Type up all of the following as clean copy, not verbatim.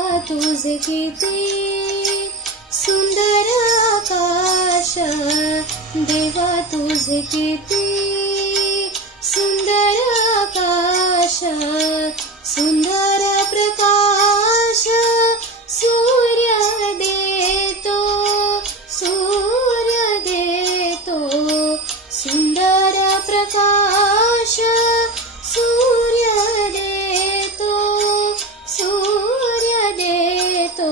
देवा तुझे किती सुंदर आकाश, देवा तुझे किती सुंदर आकाश, सुंदर प्रकाश सूर्य देतो, सूर्य देतो, सुंदर प्रकाश सूर्य देतो, सूर्य देतो.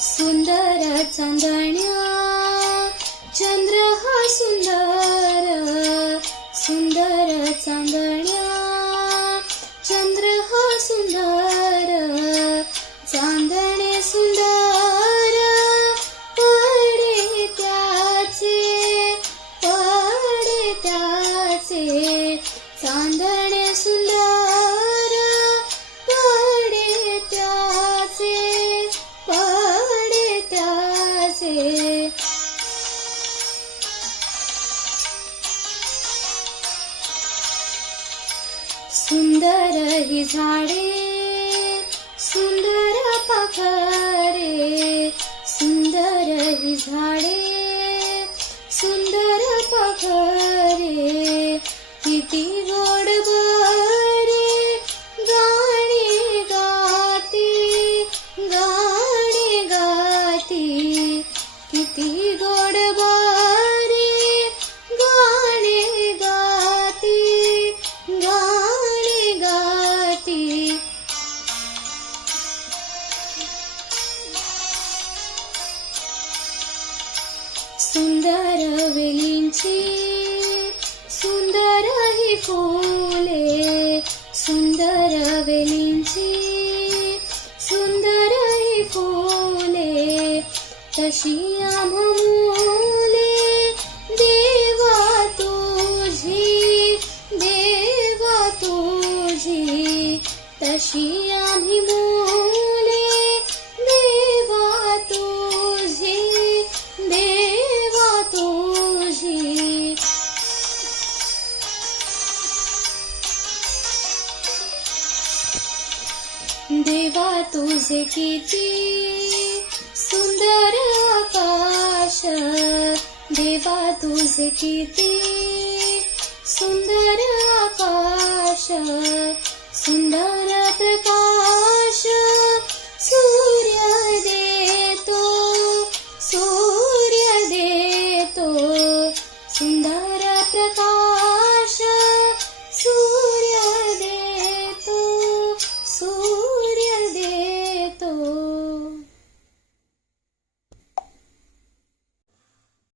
सुंदर चांदण्या चंद्र हा सुंदर, सुंदर चांदण्या चंद्र हा सुंदर, चांदणे सुंदर पडे त्याचे, पडे त्याचे, चांदणे सुंदर पडे त्याचे, पडे त्याचे. सुंदर ही झाडे, सुंदर पाखरे, सुंदर ही झाडे, सुंदर पाखरे, किती गोड बरे गाणे गाती, गाणे गाती, किती गोड बरे गाणे गाती, गाणे गाती. सुंदर वेलींची सुंदर ही फुले, सुंदर वेलींची सुंदर ही फुले, तशी आम्हा मुले देवा तुझी, देवा तुझी, तशी आम्ही मुले देवा तुझी, देवा तुझी. देवा तुझे किती सुंदर आकाश, देवा तुझे किती सुंदर आकाश, सुंदर प्रकाश